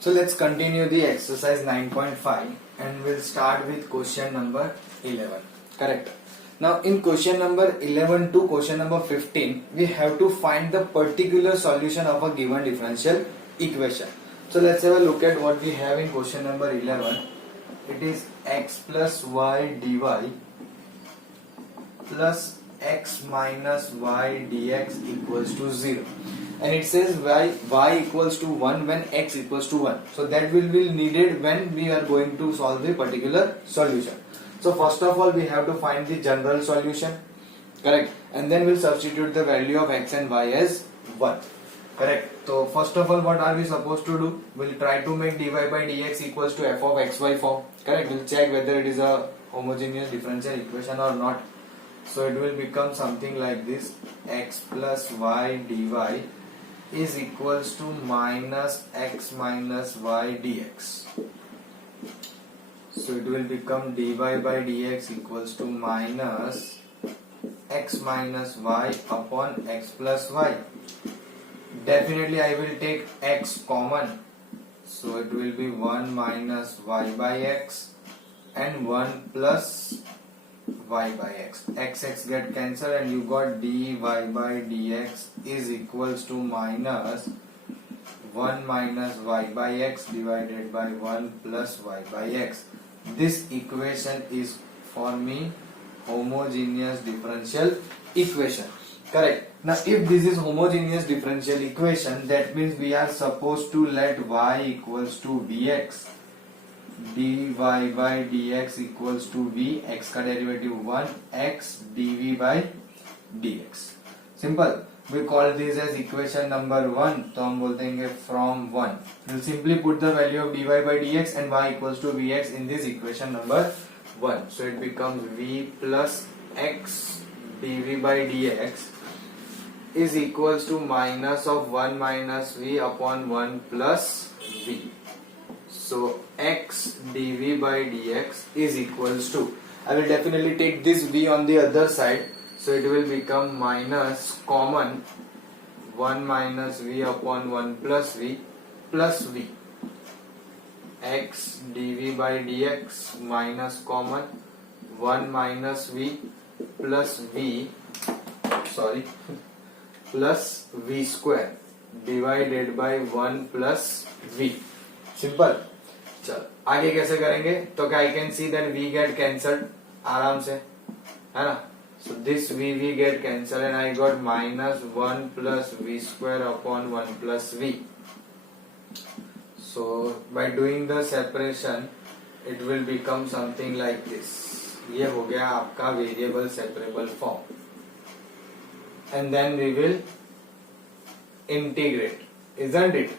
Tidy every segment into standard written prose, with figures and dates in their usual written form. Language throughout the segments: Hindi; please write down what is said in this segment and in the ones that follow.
So let's continue the exercise 9.5 and we'll start with question number 11. Correct. Now in question number 11 to question number 15, we have to find the particular solution of a given differential equation. So let's have a look at what we have in question number 11. It is x plus y dy plus x minus y dx equals to 0. And it says y equals to 1 when x equals to 1. So that will be needed when we are going to solve the particular solution. So first of all we have to find the general solution. Correct. And then we'll substitute the value of x and y as 1. Correct. So first of all what are we supposed to do? We'll try to make dy by dx equals to f of xy form. Correct. We'll check whether it is a homogeneous differential equation or not. So it will become something like this: x plus y dy is equals to minus x minus y dx. So it will become dy by dx equals to minus x minus y upon x plus y. Definitely I will take x common. So it will be 1 minus y by x and 1 plus y by x. X get cancelled and you got dy by dx is equals to minus 1 minus y by x divided by 1 plus y by x. This equation is for me homogeneous differential equation. Correct. Now if this is homogeneous differential equation, that means we are supposed to let y equals to vx, dy by dx equals to v, x का derivative 1, x dv by dx. Simple. We call this as equation number 1. तो हम बोलते हैं from 1. We'll simply put the value of dy by dx and y equals to vx in this equation number 1. So it becomes v plus x dv by dx is equals to minus of 1 minus v upon 1 plus v. So x dv by dx is equals to, I will definitely take this v on the other side, so it will become minus common 1 minus v upon 1 plus v x dv by dx minus common 1 minus v plus v square divided by 1 plus v. Simple. चलो आगे कैसे करेंगे? तो क्या I can see that v get cancelled आराम से, है ना? So this v get cancelled and I got minus 1 plus v square upon 1 plus v. So by doing the separation it will become something like this. ये हो गया आपका variable separable form. And then we will integrate, isn't it?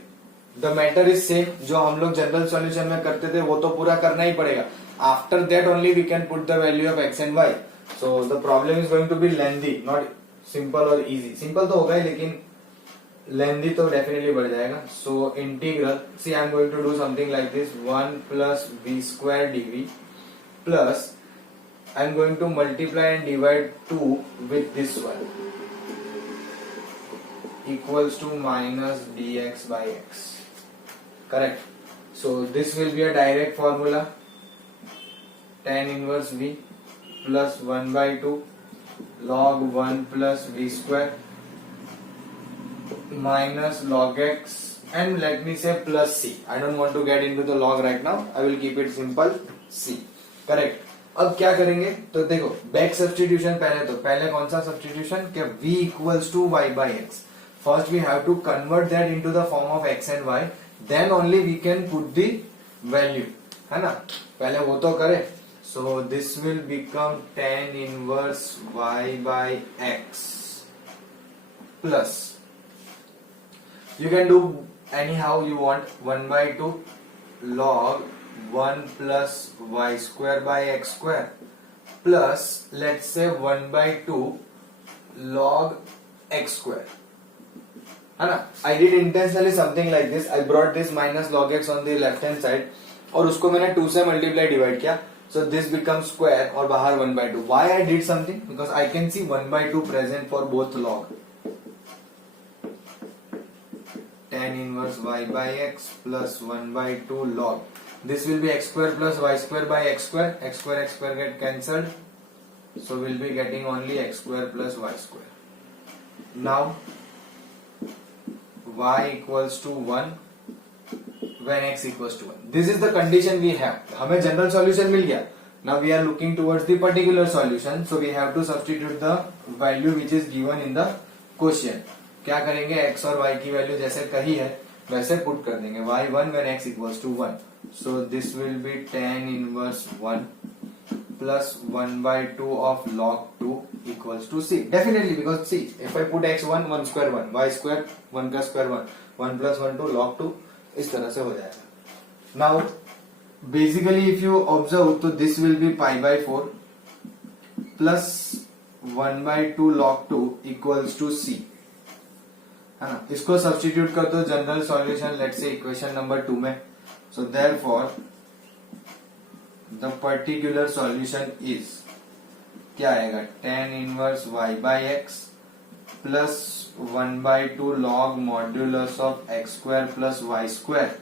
The matter is same. जो हम लोग जनरल सॉल्यूशन में करते थे वो तो पूरा करना ही पड़ेगा. After that only we can put the value of x and y. So the problem is going to be lengthy, not simple or easy. Simple तो होगा ही लेकिन lengthy तो definitely बढ़ जाएगा. So integral, see I am going to do something like this: 1 plus v square dv plus I am going to multiply and divide 2 with this one equals to minus dx by x. Correct. So this will be a direct formula: tan inverse v plus 1 by 2 log 1 plus v square minus log x, and let me say plus c. I don't want to get into the log right now. I will keep it simple. c. Correct. अब क्या करेंगे? तो देखो बैक सब्स्टिट्यूशन पहले कौन सा सब्स्टिट्यूशन? क्या v equals to y by x. First we have to convert that into the form of x and y. Then only we can put the value, है ना? पहले वो तो करे. So this will become tan inverse y by x plus, you can do anyhow you want, 1 by 2 log 1 plus y square by x square plus let's say 1 by 2 log x square. है ना? I did intentionally something like this. I brought this minus log x on the left hand side और उसको मैंने 2 से multiply divide किया. So this becomes square और बाहर 1 by 2. Why I did something? Because I can see 1 by 2 present for both log. tan inverse y by x plus 1/2 log. This will be x square plus y square by x square. X square get cancelled. So we'll be getting only x square plus y square. Now y equals to 1 when x equals to 1. This is the condition we have. हमें general solution मिल गया. Now we are looking towards the particular solution. So we have to substitute the value which is given in the question. क्या करेंगे, x और y की वैल्यू जैसे कही है वैसे पुट कर देंगे. y1 when x equals to 1. So this will be tan inverse 1 plus 1/2 of log 2 equals to c. Definitely, because see, if I put x1 1 square 1, y square 1 का square 1, 1 plus 1 2 log 2 इस तरह से हो जाएगा. Now basically if you observe तो this will be pi by 4 plus 1/2 log 2 equals to c, है ना. इसको सब्स्टिट्यूट कर दो जनरल सॉल्यूशन, लेट्स से इक्वेशन नंबर 2 में. So therefore the particular solution is क्या आएगा, tan inverse y by x plus 1/2 log modulus of x square plus y square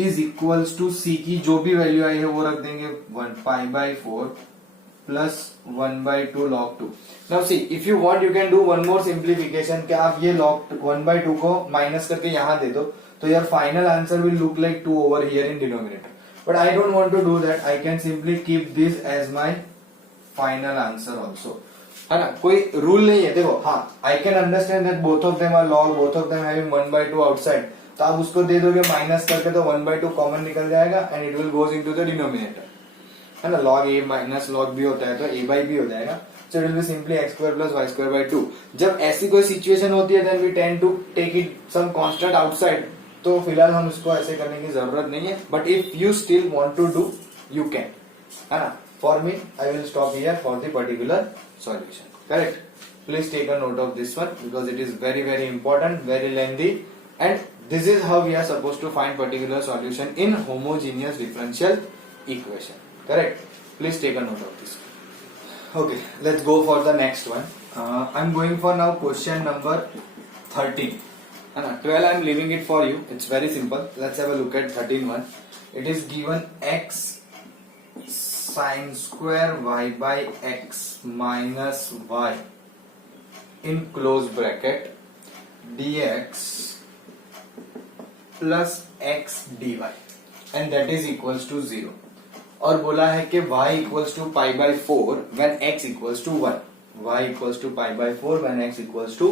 is equals to c की जो भी वैल्यू आई है वो रख देंगे 1 pi by 4 plus 1/2 log 2. Now see, if you want you can do one more simplification. क्या आप ये log 1/2 को माइनस करके यहां दे दो तो your final answer will look like 2 over here in denominator. But I don't want to do that. I can simply keep this as my final answer also, है ना. कोई रूल नहीं है. देखो, हाँ, I can understand that both of them are log, both of them having 1/2 outside. तो आप उसको दे दोगे माइनस करके तो 1/2 कॉमन निकल जाएगा and it will goes into the denominator, है ना. Log a minus log b होता है तो a by b हो जाएगा. So it will be simply x square plus y square by 2. जब ऐसी कोई सिचुएशन होती है then we tend to take it some constant outside. तो फिलहाल हम इसको ऐसे करने की जरूरत नहीं है. But if you still want to do you can, है ना. For me I will stop here for the particular solution. Correct. Please take a note of this one because it is very very important, very lengthy, and this is how we are supposed to find particular solution in homogeneous differential equation. Correct. Please take a note of this. Okay, let's go for the next one. I'm going for now question number 13. 12 I'm leaving it for you. It's very simple. Let's have a look at 13 one. It is given x sin square y by x minus y in close bracket dx plus x dy and that is equals to 0. और बोला है कि y equals to pi by 4 when x equals to 1. y equals to pi by 4 when x equals to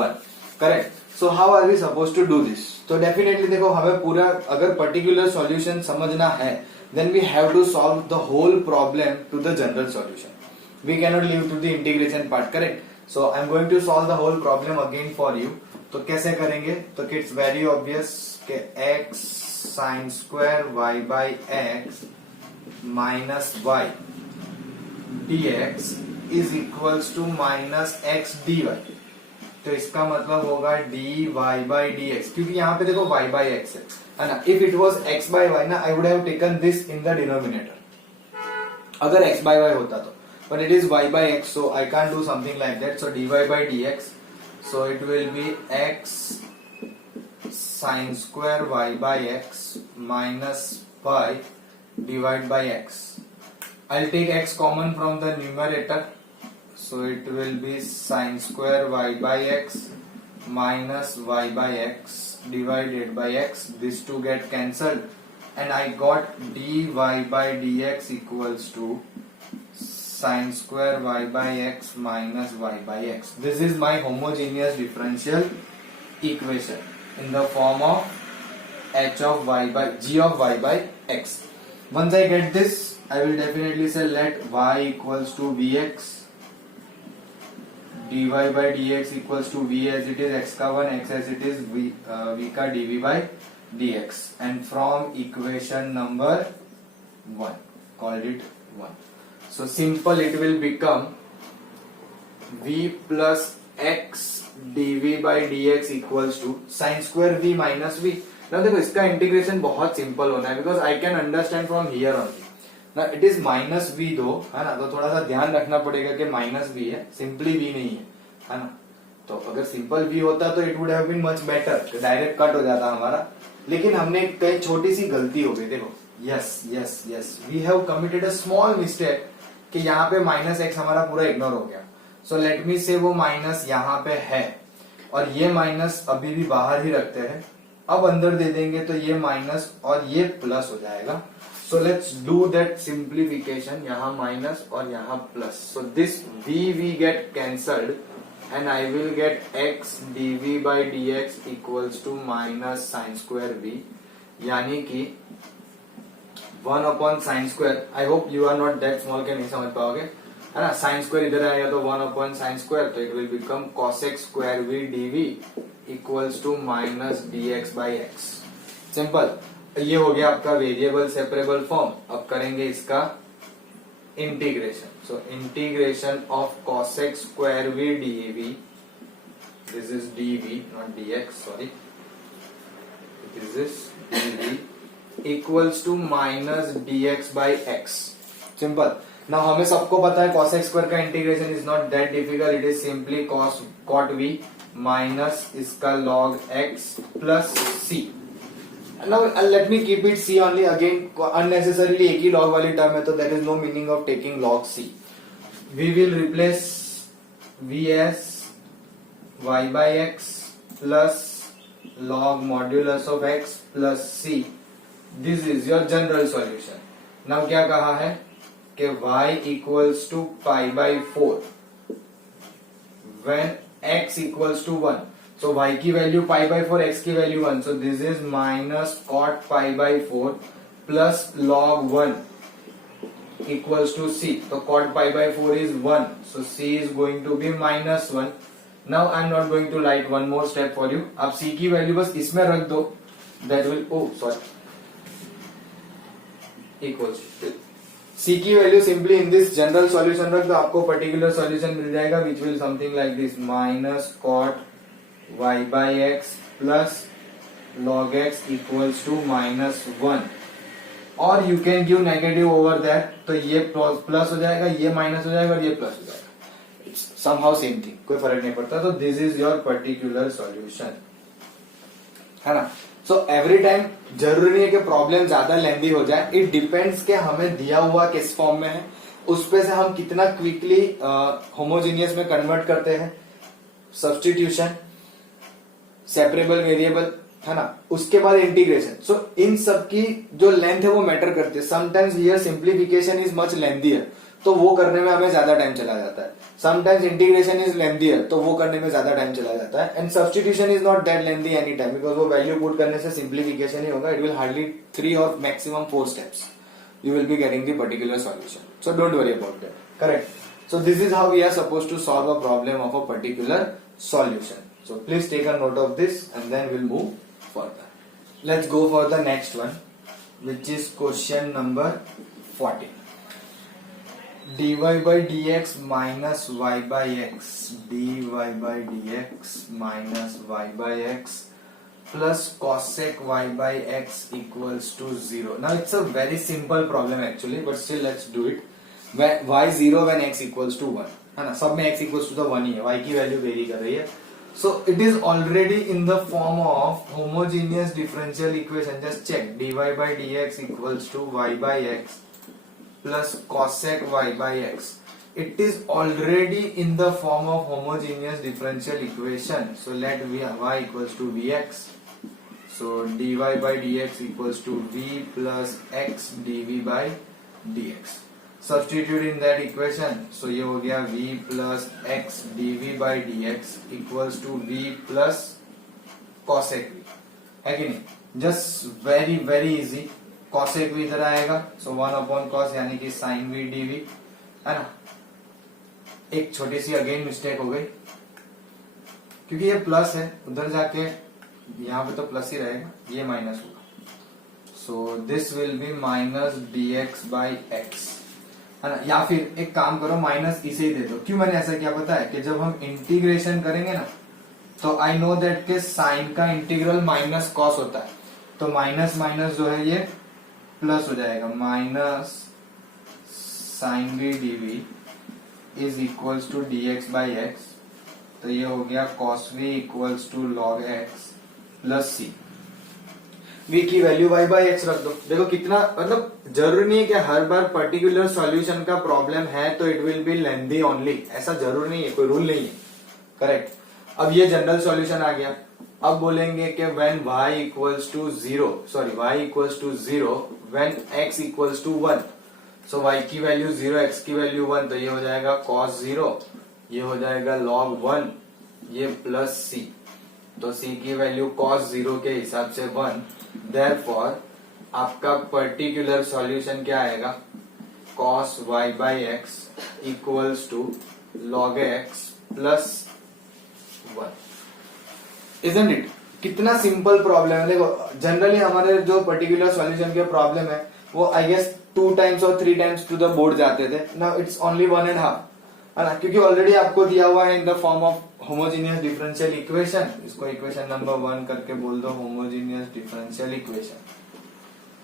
1. Correct. So how are we supposed to do this? तो definitely देखो, हमें पूरा अगर particular solution समझना है then we have to solve the whole problem to the general solution. We cannot leave to the integration part. Correct. So I'm going to solve the whole problem again for you. तो कैसे करेंगे? तो it's very obvious कि x sin square y by x minus y dx is equals to minus x dy. तो इसका मतलब होगा dy by dx, क्योंकि यहाँ पे देखो y by x है ना. If it was x by y ना, I would have taken this in the denominator. अगर x by y होता तो, but it is y by x, so I can't do something like that. So dy by dx, so it will be x sin square y by x minus y divided by x. I'll take x common from the numerator, so it will be sin square y by x minus y by x divided by x. These two get cancelled and I got dy by dx equals to sin square y by x minus y by x. This is my homogeneous differential equation in the form of h of y by g of y by x. Once I get this, I will definitely say let y equals to vx, dy by dx equals to v as it is x का 1, x as it is v का dv by dx, and from equation number 1, called it 1. So simple, it will become v plus x dv by dx equals to sin square v minus v. Now देखो, इसका इंटीग्रेशन बहुत सिंपल होना है because I can understand from here only. Now it is minus v दो, है ना. तो थोड़ा सा ध्यान रखना पड़ेगा कि माइनस v है, सिंपली v नहीं है ना. तो अगर सिंपल v होता तो it would have been much better, direct cut हो जाता हमारा, लेकिन हमने कई छोटी सी गलती हो गई। देखो yes yes yes we have committed a small mistake कि यहाँ पे माइनस एक्स हमारा पूरा इग्नोर हो गया। सो लेट मी से वो माइनस यहाँ पे है और ये माइनस अभी भी बाहर ही रखते हैं, अब अंदर दे देंगे तो ये माइनस और ये प्लस हो जाएगा। So let's do that simplification, यहाँ माइनस और यहाँ plus. So this we get cancelled and I will get x dv by dx equals to minus sin square v, यानी कि 1 upon sin square, I hope you are not that small के नहीं समझ पाओगे, है ना। sin square इधर आएगा तो 1 upon sin square, तो it will become cos x square v dv equals to minus dx by x। Simple, ये हो गया आपका वेरिएबल सेपरेबल फॉर्म। अब करेंगे इसका integration. So integration of cos x square v dv, this is dv not dx, sorry, this is dv equals to minus dx by x। Simple. Now हमें सबको पता है cos x square का integration is not that difficult, it is simply cot v minus इसका log x plus c। Now let me keep it c only, again unnecessarily एक ही log वाली टर्म है तो there is no meaning of taking log c। We will replace v as y by x plus log modulus of x plus c। This is your general solution। Now क्या कहा है कि y equals to pi by 4 when x equals to 1। So y की वैल्यू पाई बाई 4, x की value 1, so this is minus cot pi by 4 plus log 1 equals to c। तो cot pi by 4 is 1, so c is going to be minus 1। Now I am not going to write one more step for you। आप c की वैल्यू बस इसमें रख दो, that will, oh sorry, equals to c की value simply in this general solution रख दो, आपको पर्टिकुलर सॉल्यूशन मिल जाएगा which will something like this, minus cot y by x plus log x equals to minus 1। और you can give negative over that, तो ये प्लस हो जाएगा, ये माइनस हो जाएगा और ये प्लस हो जाएगा, इट्स somehow same thing, कोई फर्क नहीं पड़ता। तो this is your particular solution, है ना। सो एवरी टाइम जरूरी नहीं है कि प्रॉब्लम ज्यादा लेंदी हो जाए, इट डिपेंड्स के हमें दिया हुआ किस फॉर्म में है, उस पे से हम कितना क्विकली होमोजीनियस में कन्वर्ट करते हैं, सब्स्टिट्यूशन, सेपरेबल वेरिएबल, है ना, उसके बाद इंटीग्रेशन। सो इन सब की जो लेंथ है वो मैटर करती है। Sometimes here simplification is much lengthier, तो वो करने में हमें ज्यादा टाइम चला जाता है। समटाइम्स इंटीग्रेशन इज लेंथियर, तो वो करने में ज्यादा टाइम चला जाता है। And substitution is not that lengthy any time, because वो वैल्यू पुट करने से सिंप्लीफिकेशन ही होगा। इट विल हार्डली 3 और maximum 4 steps, you will be getting the particular solution, so don't worry about that, correct। So this is how we are supposed to solve a problem of a particular solution। So please take a note of this and then we'll move further। Let's go for the next one, which is question number 14। dy by dx minus y by x, dy by dx minus y by x plus cosec y by x equals to 0। Now it's a very simple problem actually, but still let's do it। When y 0 when x equals to 1, है ना, सब में x equals to the 1 ही है, y की वैल्यू वेरी कर रही है। So it is already in the form of homogeneous differential equation। Just check, dy by dx equals to y by x plus cosec y by x। It is already in the form of homogeneous differential equation। So let y equals to vx। So dy by dx equals to v plus x dv by dx। Substitute in that equation, so ये हो गया v plus x dv by dx equals to v plus cosec v, है कि नहीं। Just very easy, cosec v इधर आएगा, so 1 upon cos यानी कि sin v dv, है ना। एक छोटी सी अगेन मिस्टेक हो गई, क्योंकि ये प्लस है, उधर जाके यहाँ पे तो प्लस ही रहेगा, ये माइनस होगा। सो this will be minus dx by x, है ना। या फिर एक काम करो, माइनस इसे ही दे दो। क्यों मैंने ऐसा किया पता है, कि जब हम इंटीग्रेशन करेंगे ना, तो आई नो दैट के साइन का इंटीग्रल माइनस कॉस होता है, तो माइनस माइनस जो है ये प्लस हो जाएगा, minus sine b d v is equals to dx by x तो ये हो गया cos v equals to log x plus c. v की वैल्यू y बाई एक्स रख दो। देखो कितना, मतलब जरूरी नहीं है कि हर बार पर्टिकुलर सॉल्यूशन का प्रॉब्लम है तो it will be lengthy only, ऐसा जरूरी नहीं है, कोई रूल नहीं है। करेक्ट। अब ये जनरल सॉल्यूशन आ गया। अब बोलेंगे कि when y equals to zero, sorry y equals to zero when x equals to 1। सो y की वैल्यू 0, x की वैल्यू 1, तो ये हो जाएगा cos 0, ये हो जाएगा log 1, ये प्लस c। तो c की वैल्यू cos 0 के हिसाब से 1, देयरफॉर आपका पर्टिकुलर सॉल्यूशन क्या आएगा, cos y by x equals to log x plus 1। Isn't it? कितना सिंपल प्रॉब्लम है। देखो जनरली हमारे जो पर्टिकुलर सॉल्यूशन के प्रॉब्लम है वो आई गेस 2 टाइम्स और 3 टाइम्स टू द बोर्ड जाते थे। नाउ इट्स ओनली 1.5, है ना, क्योंकि ऑलरेडी आपको दिया हुआ है इन the form of homogeneous differential equation. इसको इक्वेशन नंबर 1 करके बोल दो, होमोजेनियस डिफरेंशियल इक्वेशन।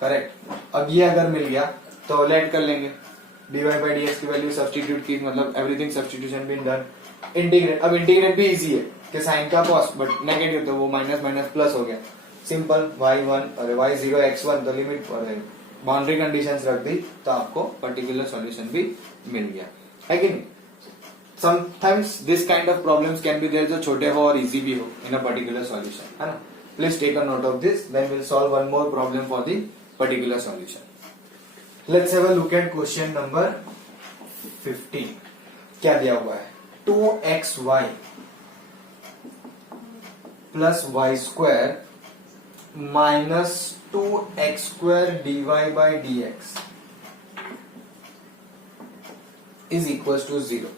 करेक्ट। अब ये अगर मिल गया तो लेट कर लेंगे, dy बाई dx की वैल्यू सब्स्टिट्यूट की, मतलब everything substitution been done. Integrate, अब इंटीग्रेट भी इजी है कि साइन का कॉस, बट नेगेटिव तो वो माइनस माइनस प्लस हो गया। सिंपल y1 और y0 x1, तो लिमिट बाउंड्री कंडीशंस रख दी तो आपको पर्टिकुलर सॉल्यूशन भी मिल गया, है कि नहीं। Sometimes this kind of problems can be there, जो छोटे हो और इजी भी हो इन अ पर्टिकुलर सॉल्यूशन, है ना। Please take a note of this, then will solve one more problem for the particular solution. Let's have a look at question number 15। क्या दिया हुआ है, 2xy plus y square minus 2x square dy by dx is equal to 0।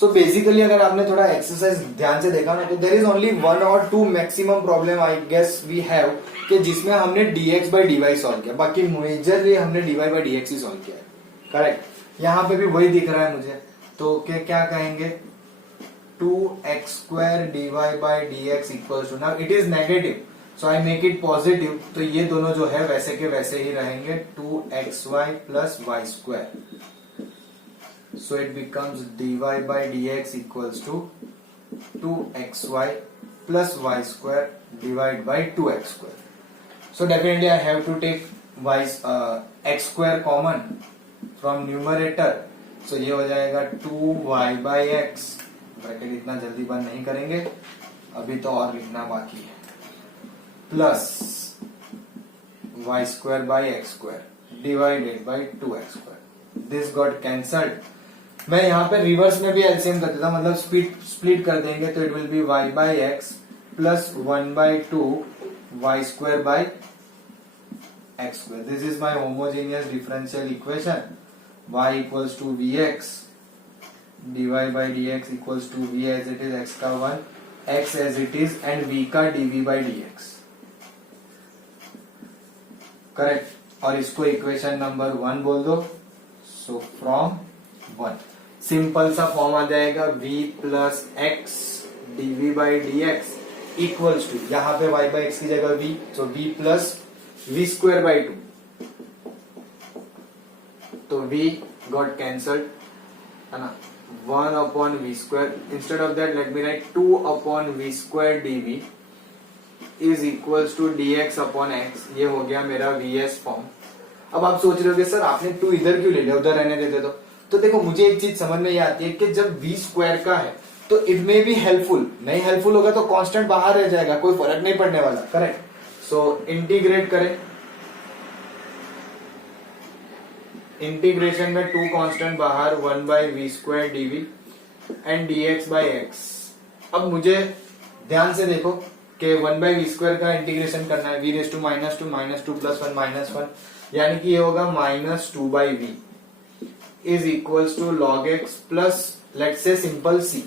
So basically अगर आपने थोड़ा एक्सरसाइज ध्यान से देखा ना, तो देर इज ओनली 1 और 2 maximum problem I guess we have कि जिसमें हमने dx बाई dy सॉल्व किया, बाकी मेजरली हमने dy by dx he solve किया है। करेक्ट। यहां पे भी वही दिख रहा है मुझे, तो क्या कहेंगे, 2x square dy by dx equal to, now it is negative so I make it positive, तो ये दोनों जो है वैसे के वैसे ही रहेंगे, 2xy plus y square. So it becomes dy by dx equals to 2xy plus y square divide by 2x square. So definitely I have to take x square common from numerator, so ये हो जाएगा 2y बाई एक्स। ब्रैकेट इतना जल्दी बंद नहीं करेंगे, अभी तो और लिखना बाकी है, plus y square by x square divided by 2x square. This got cancelled. मैं यहाँ पे रिवर्स में भी एलसीएम कर देता, मतलब स्प्लिट कर देंगे, तो it will be y by x plus 1 by 2 y square by x square. This is my homogeneous differential equation. y equals to v x, dy by d x equals to v as it is, x का 1, x as it is, and v का dv बाई dx। करेक्ट। और इसको इक्वेशन नंबर 1 बोल दो। सो फ्रॉम 1 सिंपल सा फॉर्म आ जाएगा, v plus x dv by dx equals to, यहां पे y बाई एक्स की जगह v, so v plus v square by 2, तो v गॉट कैंसल्ड, है ना, 1 upon v square. Instead of that let me write 2 upon v square dv is equals to dx upon x। ये हो गया मेरा vs फॉर्म। अब आप सोच रहे हो कि सर आपने 2 इधर क्यों ले लिया, उधर रहने देते तो देखो मुझे एक चीज समझ में ये आती है कि जब v स्क्वायर का है तो इट मे बी हेल्पफुल, नहीं हेल्पफुल होगा तो कांस्टेंट बाहर रह जाएगा, कोई फर्क नहीं पड़ने वाला। करेक्ट। सो इंटीग्रेट करें, इंटीग्रेशन में 2 कांस्टेंट बाहर, 1 by v square dv and dx by x. अब मुझे ध्यान से देखो कि 1 बाई वी स्क्वायर का इंटीग्रेशन करना है, v raise to minus two plus 1 minus 1, यानी कि ये होगा minus 2 by v is equals to log x plus let से सिंपल c,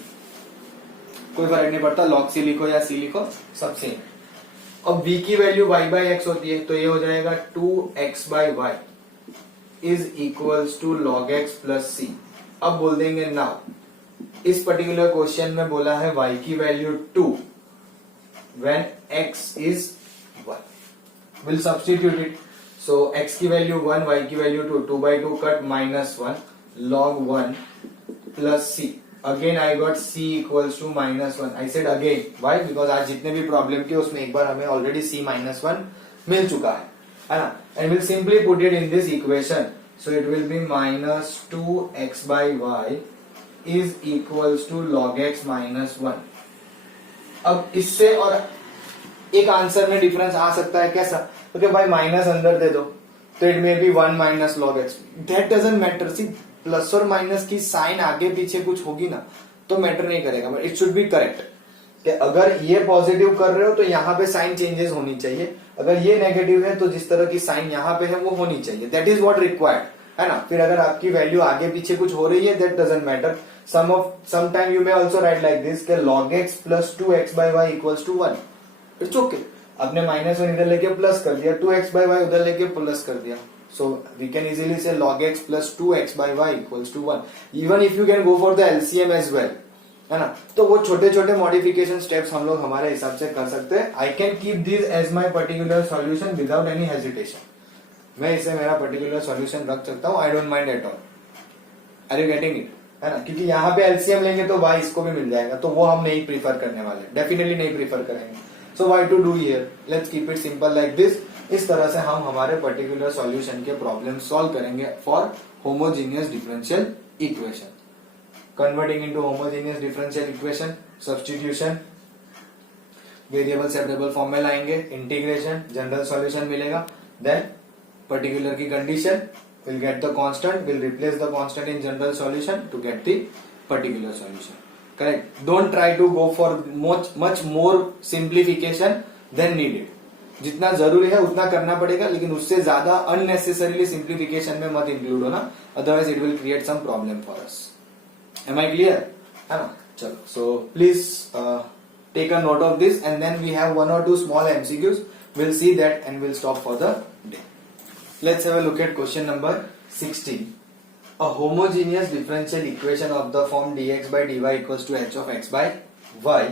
कोई फर्क नहीं पड़ता लॉग c लिखो या c लिखो, सब सेम। अब v की वैल्यू y बाई एक्स होती है, तो ये हो जाएगा 2x by y is equals to log x plus c। अब बोल देंगे नाउ इस पर्टिकुलर क्वेश्चन में बोला है y की value 2 when x is 1, we'll substitute it, so x की वैल्यू 1, y की value 2, 2 by 2 cut minus 1 log 1 plus c। Again I got c equals to -1. I said again, why? Because आज जितने भी प्रॉब्लम किए उसमें एक बार हमें ऑलरेडी c -1 मिल चुका है ना. And will simply put it in this equation. So it will be -2x/y is equals to log x -1. अब इससे और एक आंसर में डिफरेंस आ सकता है. कैसा? क्योंकि भाई माइनस अंदर दे दो तो it may be 1 - log x. That doesn't matter. C plus और माइनस की साइन आगे पीछे कुछ होगी ना तो मैटर नहीं करेगा, but it should be correct. कि अगर ये पॉजिटिव कर रहे हो तो यहाँ पे साइन चेंजेस होनी चाहिए, अगर ये नेगेटिव है तो जिस तरह की साइन यहाँ पे है वो होनी चाहिए. दैट इज व्हाट रिक्वायर्ड, है ना. फिर अगर आपकी वैल्यू आगे पीछे कुछ हो रही है, that doesn't matter. Some time you may also write like this के log x + 2x/y equals to 1. It's okay. आपने -1 इधर लेके प्लस कर दिया, 2x/y उधर लेके प्लस कर दिया. So we can easily say log x + 2x/y equals to 1. Even if you can go for the LCM as well, है ना. तो वो छोटे छोटे मॉडिफिकेशन स्टेप्स हम लोग हमारे हिसाब से कर सकते हैं. I can keep this as my particular solution without any hesitation. मैं इसे मेरा पर्टिकुलर सॉल्यूशन रख सकता हूँ. I don't mind at all. Are you getting it? है ना. क्योंकि यहाँ पे LCM लेंगे तो y इसको भी मिल जाएगा, तो वो हम नहीं प्रीफर करने वाले, डेफिनेटली नहीं प्रीफर करेंगे. So why to do here? Let's keep it simple like this. इस तरह से हम हमारे पर्टिकुलर सॉल्यूशन के प्रॉब्लम सॉल्व करेंगे for homogeneous differential equation. Converting into homogeneous differential equation, substitution, variable separable form में लाएंगे, इंटीग्रेशन, जनरल सॉल्यूशन मिलेगा. देन पर्टिकुलर की condition, we'll get the constant, we'll replace the constant in general solution to get the particular solution. Correct? Don't try to go for much more simplification than needed. जितना जरूरी है उतना करना पड़ेगा, लेकिन उससे ज्यादा unnecessarily simplification में मत include होना, otherwise it will create some problem for us. Am I clear? है ना. चलो, so please take a note of this and then we have 1 or 2 small MCQs. We'll see that and we'll stop for the day. Let's have a look at question number 16. A homogeneous differential equation of the form dx by dy equals to h of x by y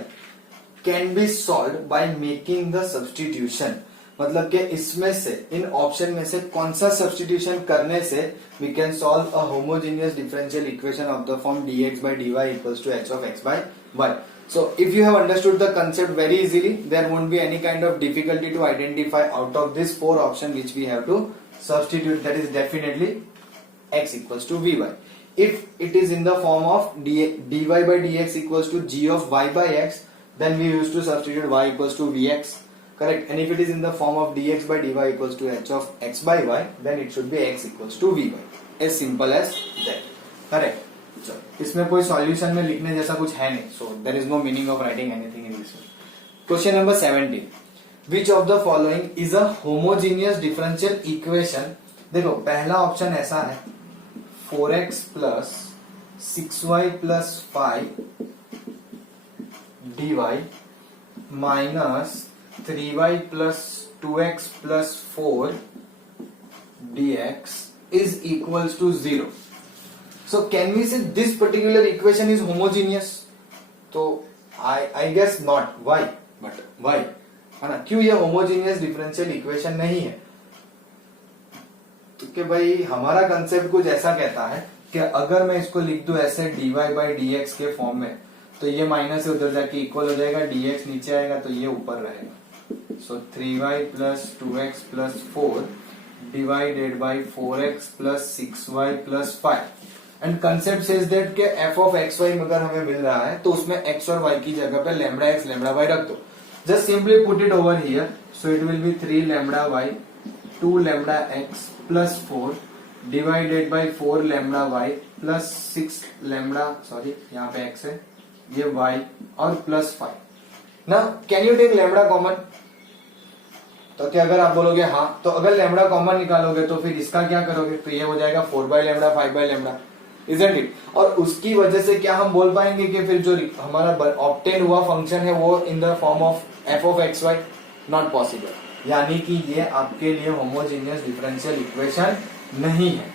can be solved by making the substitution. मतलब कि इसमें से, इन ऑप्शन में से कौन सा सब्स्टिट्यूशन करने से we can solve a homogeneous differential equation of the form dx by dy equals to h of x by y. So if you have understood the concept very easily, there won't be any kind of difficulty to identify out of this 4 option which we have to substitute. That is definitely x equals to vy. If it is in the form of dy by dx equals to g of y by x, then we used to substitute y equals to vx. Correct? And if it is in the form of dx by dy equals to h of x by y, then it should be x equals to vy. As simple as that. Correct? So इसमें कोई सॉल्यूशन में लिखने जैसा कुछ है नहीं. So there is no meaning of writing anything in this one. Question number 17. Which of the following is a homogeneous differential equation? देखो पहला ऑप्शन ऐसा है 4x plus 6y plus 5 dy minus 3y plus 2x plus 4 dx is equals to 0. So can we say this particular equation is homogeneous? तो I guess not. Why? But why? है ना. क्यों ये होमोजीनियस डिफरेंशियल इक्वेशन नहीं है? तो कि भाई हमारा कंसेप्ट कुछ ऐसा कहता है कि अगर मैं इसको लिख दूं ऐसे dy by dx के फॉर्म में, तो ये माइनस से उधर जाके इक्वल हो जाएगा, dx नीचे आएगा तो ये ऊपर रहेगा. सो 3y plus 2x plus 4 divided by 4x plus 6y plus 5. And concept says that के f of xy अगर हमें मिल रहा है तो उसमें x और y की जगह पे लैम्बडा x लैम्बडा y रख दो. Just simply put it over here. So it will be 3 lambda y 2 lambda x plus 4 divided by 4 lambda y plus 6 lambda, sorry यहाँ पे x है, ये y और plus 5. Now can you take lambda common? तो क्या अगर आप बोलोगे हाँ, तो अगर लैम्बडा कॉमन निकालोगे तो फिर इसका क्या करोगे? तो ये हो जाएगा 4 by lambda 5 by lambda, isn't it? और उसकी वजह से क्या हम बोल पाएंगे कि फिर जो हमारा ऑब्टेन हुआ फंक्शन है वो इन the form of f of x y? Not possible. यानी कि ये आपके लिए होमोजेनियस डिफरेंशियल इक्वेशन नहीं है.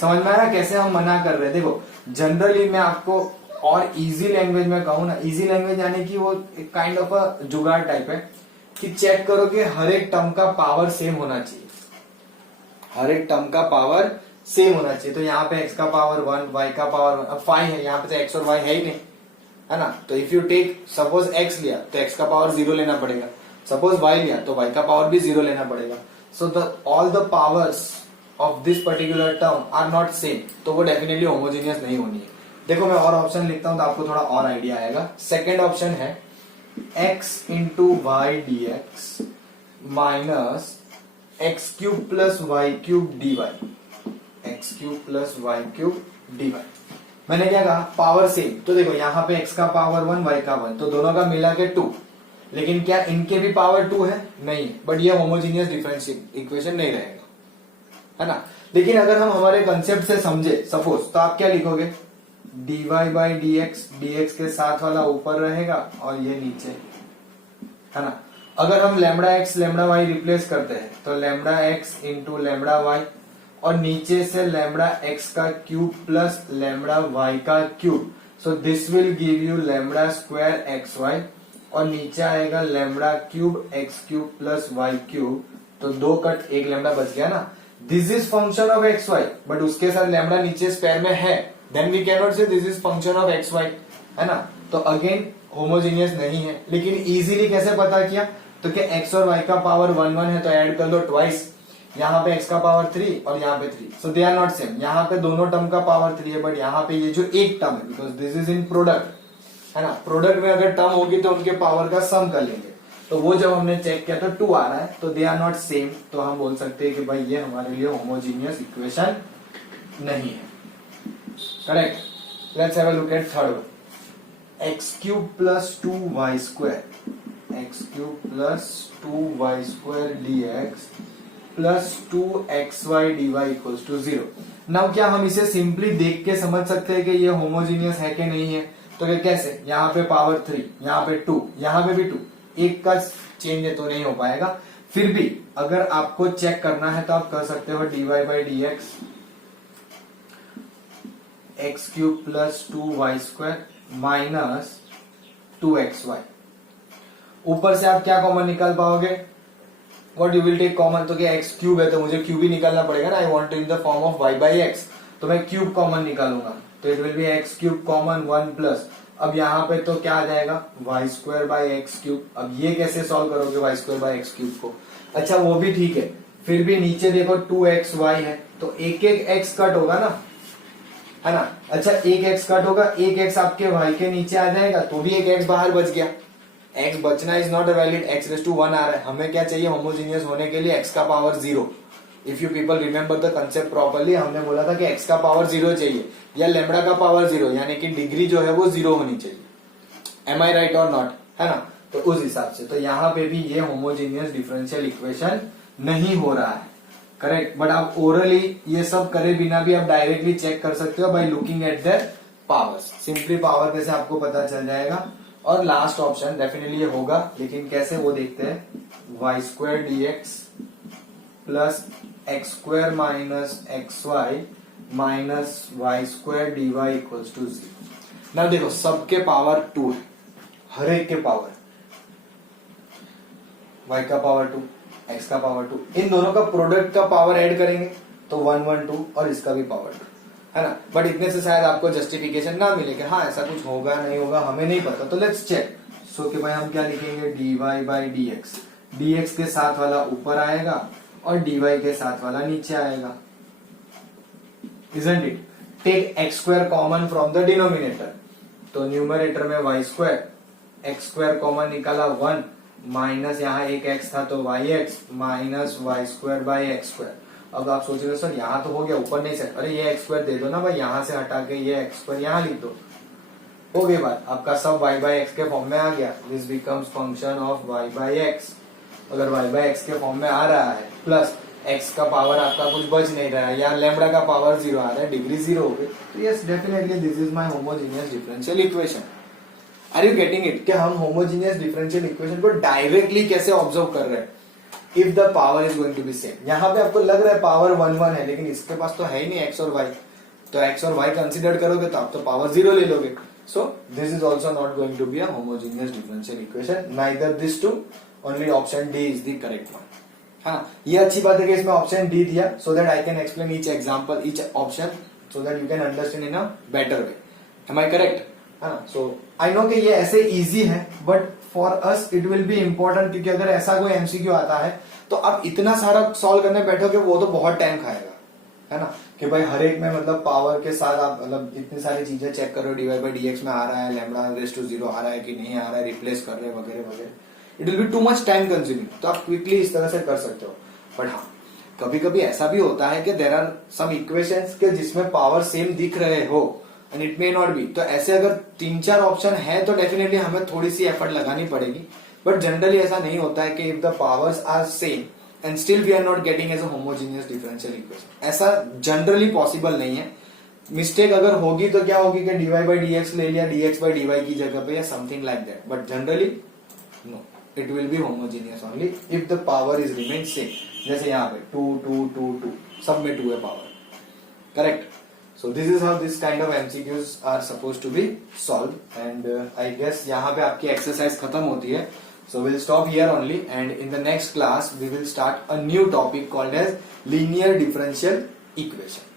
समझ में आ रहा कैसे हम मना कर रहे हैं? देखो जनरली मैं आपको और इजी लैंग्वेज में कहूँ ना, इजी लैंग्वेज यानी कि वो एक काइंड ऑफ अ जुगाड़ टाइप है कि चेक करो कि हर एक टर्म का पावर सेम होना चाहिए. हर एक टर्म का पावर सेम होना चाहिए। तो यहाँ पे x का पावर 1, y का पावर 1, अब 5 है, यहाँ पे तो x और y है ही नहीं, है ना। तो if you take suppose x लिया तो x का पावर 0 लेना पड़ेगा, सपोज y लिया तो y का पावर भी 0 लेना पड़ेगा। So all the powers of this particular term are not same, तो वो डेफिनेटली होमोजेनियस नहीं होनी है। देखो मैं और ऑप्शन लिखता हूं तो आपको थोड़ा और आइडिया आएगा। सेकेंड ऑप्शन है x into y d x minus x cube plus y cube d y, x cube plus y cube d y. मैंने क्या कहा, पावर सेम, तो देखो यहाँ पे x का पावर 1, y का 1, तो दोनों का मिला के 2, लेकिन क्या इनके भी पावर 2 है? नहीं, बट ये होमोजीनियस डिफरेंशियल इक्वेशन नहीं रहेगा, है ना। लेकिन अगर हम हमारे कंसेप्ट से समझे सपोज, तो आप क्या लिखोगे, dy बाई dx, dx के साथ वाला ऊपर रहेगा और ये नीचे, है ना। अगर हम lambda x lambda y replace करते हैं तो lambda x into lambda y, और नीचे से लैम्बडा x का क्यूब प्लस लैम्बडा y का cube, so this will give you lambda square x y, और नीचे आएगा lambda cube x cube plus y cube, तो 2 कट 1 लैम्बडा बच गया ना। This is function of x y, but उसके साथ लैम्बडा नीचे स्क्वायर में है, then we can not say this is function of x y, है ना। तो अगेन होमोजीनियस नहीं है। लेकिन इजीली कैसे पता किया, तो क्या x और y का पावर 1 1 है तो ऐड कर लो ट्वाइस, यहाँ पे x का पावर 3 और यहाँ पे 3, सो दे आर नॉट सेम। यहाँ पे दोनों टर्म का पावर 3 है, बट यहाँ पे ये जो एक टर्म है, because this is in product, है ना। प्रोडक्ट में अगर टर्म होगी तो उनके पावर का सम कर लेंगे, तो वो जब हमने चेक किया तो 2 आ रहा है, तो दे आर नॉट सेम, तो हम बोल सकते हैं कि भाई ये हमारे लिए होमोजीनियस इक्वेशन नहीं है। Correct. Let's have a look at third one, x cube plus 2y square, x cube plus 2y square d x plus 2xy dy equals to 0। Now क्या हम इसे सिंपली देख के समझ सकते हैं कि ये होमोजीनियस है कि नहीं है? तो कैसे, यहाँ पे पावर 3, यहाँ पे 2, यहाँ पे भी 2, एक का चेंज है तो नहीं हो पाएगा। फिर भी अगर आपको चेक करना है तो आप कर सकते हो dy by d x x cube plus 2y square minus 2xy। ऊपर से आप क्या कॉमन निकाल पाओगे, what you will take common, तो क्या x क्यूब है तो मुझे क्यूब ही निकालना पड़ेगा ना, I want in the form of y by x, तो मैं क्यूब कॉमन निकालूंगा, तो it will be x cube common 1 plus, अब यहाँ पे तो क्या आ जाएगा y square by x cube. अब ये कैसे सॉल्व करोगे y square by x cube को? अच्छा वो भी ठीक है, फिर भी नीचे देखो 2xy है तो एक एक x कट होगा ना, है ना। अच्छा एक x कट होगा, एक x आपके y के नीचे आ जाएगा, तो भी एक x बाहर बच गया। x बचना is not a valid, x raise to 1 आ रहा है। हमें क्या चाहिए होमोजीनियस होने के लिए, x का power 0। If you people remember the concept properly, हमने बोला था कि x का पावर 0 चाहिए या लैम्बडा का पावर 0, यानी कि डिग्री जो है वो 0 होनी चाहिए। एम आई राइट और नॉट, है ना। तो उस हिसाब से तो यहाँ पे भी ये होमोजीनियस डिफरेंशियल इक्वेशन नहीं हो रहा है, करेक्ट। बट आप ओरली ये सब करे बिना भी आप डायरेक्टली चेक कर सकते हो by looking at there powers. Simply power कैसे आपको पता चल जाएगा। और लास्ट ऑप्शन डेफिनेटली ये होगा, लेकिन कैसे वो देखते हैं, y square d x plus x square minus x y minus y square d y equals to 0। ना देखो सबके पावर 2 है, हर एक के पावर, y का पावर 2, x का पावर 2, इन दोनों का प्रोडक्ट का पावर ऐड करेंगे तो 1 1 2, और इसका भी पावर 2, है ना। बट इतने से शायद आपको जस्टिफिकेशन ना मिले कि हाँ ऐसा कुछ होगा नहीं होगा, हमें नहीं पता। तो लेट्स चेक। सो कि भाई हम क्या लिखेंगे, dy by d x, dx के साथ वाला ऊपर आएगा और dy के साथ वाला नीचे आएगा, isn't it? Take x square common from the denominator, तो न्यूमरेटर में y square, x square common निकाला 1 माइनस यहाँ एक x था तो yx minus y square by x square. अब आप सोच रहे हो सर यहाँ तो हो गया, ऊपर नहीं सर, अरे ये एक्स स्क्वायर दे दो ना भाई, यहाँ से हटा के ये एक्स स्क्वायर यहाँ लिख दो, हो गई बात, आपका सब y बाई एक्स के फॉर्म में आ गया। This becomes function of y by x. अगर y बाई एक्स के फॉर्म में आ रहा है प्लस x का पावर आपका कुछ बच नहीं रहा है, या लैम्बडा का पावर 0 आ रहा है, डिग्री 0 हो गई, तो yes definitely this is my homogeneous differential equation. Are you getting it? क्या हम होमोजीनियस डिफरेंशियल इक्वेशन को डायरेक्टली कैसे ऑब्जर्व कर रहे हैं? If the power is going to be same, यहाँ पे आपको लग रहा है पावर 1 1 है, लेकिन इसके पास तो है ही नहीं x और y, तो x और y कंसिडर करोगे तो आप तो पावर 0 ले लोगे। So this is also not going to be a homogeneous differential equation, neither this too, only option D is the correct one. हाँ, ये अच्छी बात है कि इसमें ऑप्शन डी दिया, so that I can explain each example, each option, so that you can understand in a better way. Am I correct? हाँ, सो आई नो कि ये ऐसे इजी है, but for us it will be important, क्योंकि अगर ऐसा कोई एमसीक्यू आता है तो आप इतना सारा सॉल्व करने बैठोगे वो तो बहुत टाइम खाएगा, है ना, कि भाई हर एक में मतलब पावर के साथ आप मतलब इतनी सारी चीजें चेक करो, d y by d x में आ रहा है, लैम्बडा रेज टू 0 आ रहा है कि नहीं आ रहा है, रिप्लेस कर रहे हैं वगैरह वगैरह, it will B too much time consuming. तो आप क्विकली इस तरह से कर सकते हो। बट हाँ, कभी कभी ऐसा भी होता है कि देर आर सम इक्वेशंस के जिसमें पावर सेम दिख रहे हो and it may not be, तो ऐसे अगर 3-4 ऑप्शन है तो डेफिनेटली हमें थोड़ी सी एफर्ट लगानी पड़ेगी। बट जनरली ऐसा नहीं होता है कि if the powers are same and still we are not getting as a homogeneous differential equation, ऐसा जनरली पॉसिबल नहीं है। मिस्टेक अगर होगी तो क्या होगी कि dy बाई डी एक्स ले लिया dx बाई dy की जगह पे, या something like that, but generally no, it will be homogeneous only if the power is remain same. जैसे यहाँ पे 2 2 2 2 सब में 2 है power, correct? So this is how this kind of MCQs are supposed to be solved, and I guess यहाँ पे आपकी exercise खत्म होती है। So we'll stop here only, and in the next class we will start a new topic called as linear differential equation.